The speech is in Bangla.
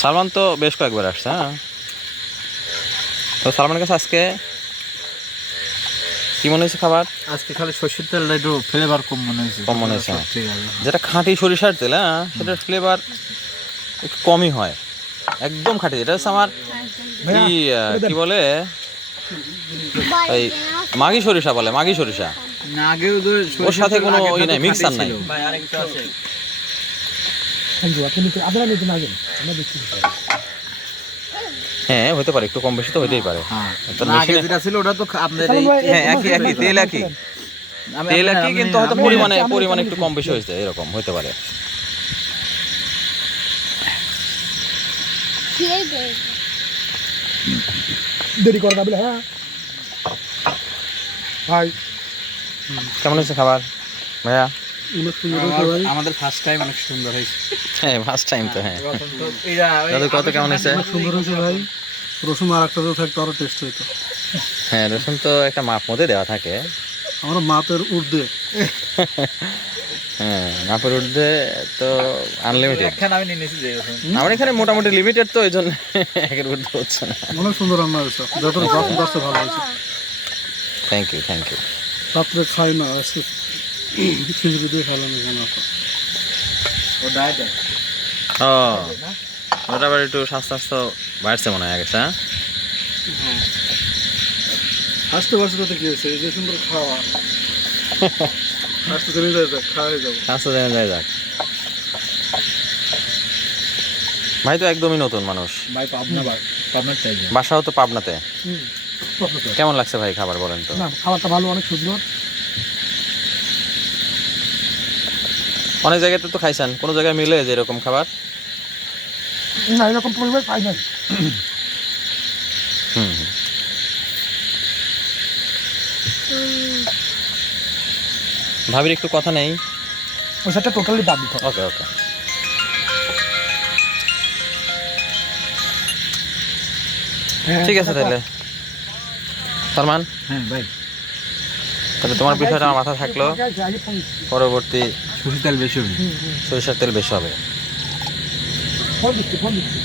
সালমান তো বেশ কয়েকবার আসছে। হ্যাঁ, তো সালমানের কাছে আজকে কি মনে হয়েছে খাবার? আজকে খালি সরষের তেলটা একটু ফ্লেভার কম মনে হয়েছে। কম মনে হয়েছে। ঠিক আছে, যেটা খাঁটি সরিষার তেল, হ্যাঁ সেটার ফ্লেভার একটু কমই হয়, একদম খাঁটি। এটা হচ্ছে আমার কি বলে, এই মাগি সরিষা বলে, মাগি সরিষা। না আগেও ওর সাথে কোনো ই নাই, মিক্সার নাই। ভাই আরেকটু আছে। হ্যাঁ হতে পারে, একটু কম বেশি তো হইতেই পারে। তো আগে যেটা ছিল ওটা তো আপনাদের হ্যাঁ একই একই তেল, একই তেল একই, কিন্তু হয়তো পরিমাণে একটু কম বেশি হয়েছে, এরকম হইতে পারে। দেরি করে না বলে। হ্যাঁ ভাই কেমন হয়েছে খাবার ভাইয়া? আমাদের ফার্স্ট টাইম অনেক সুন্দর হয়েছে। হ্যাঁ ফার্স্ট টাইম তো। হ্যাঁ দাদু কত কেমন হয়েছে? সুন্দর হয়েছে ভাই। রসুন আর একটা যদি থাকতো আরো টেস্ট হইতো। হ্যাঁ রসুন তো একটা মাপ মধ্যে দেওয়া থাকে। আমরা মাপের ঊর্ধ্বে। হ্যাঁ মাপের ঊর্ধ্বে তো আনলিমিটেড। এখানে আমি নিয়ে নিয়েছি যে রসুন। আমার এখানে মোটামুটি লিমিটেড, তো এই জন্য একের ঊর্ধ্বে হচ্ছে না। অনেক সুন্দর রান্না হয়েছে, যত রসুন আসতে ভালো হয়েছে। Thank you. রাত্রে খাই না, আজকে খিচুড়ি দিয়ে খেলাম এখানে। ও ডায়েটে ও ওটা আবার একটু স্বাস্থ্য বাড়ছে মনে হয় গেছে। হ্যাঁ আসতে পারছে তাতে কি হয়েছে? এই যে সুন্দর খাওয়া আসতে জেনে যায়, খাওয়াই যাবো। স্বাস্থ্য জেনে যায় যাক। ভাই তো একদমই নতুন মানুষ, ভাই পাবনার চাই। বাসাও তো পাবনাতে। কেমন লাগছে ভাই খাবার বলেন তো? না খাবারটা ভালো, অনেক সুন্দর। অনেক জায়গাতে তো খাইছেন, কোনো জায়গায় মিলে যে এরকম খাবার? না এরকম পরিবার পাই নাই। ভাবির একটু কথা নেই। ওই সাথে টোটালি বাদ দিতে হবে। ওকে ওকে ঠিক আছে তাহলে সালমান। হ্যাঁ ভাই, তাহলে তোমার বিষয়টা আমার মাথায় থাকলো, পরবর্তী সরষের তেল বেশি হবে। সরিষার তেল বেশি হবে। ফোন দিচ্ছি।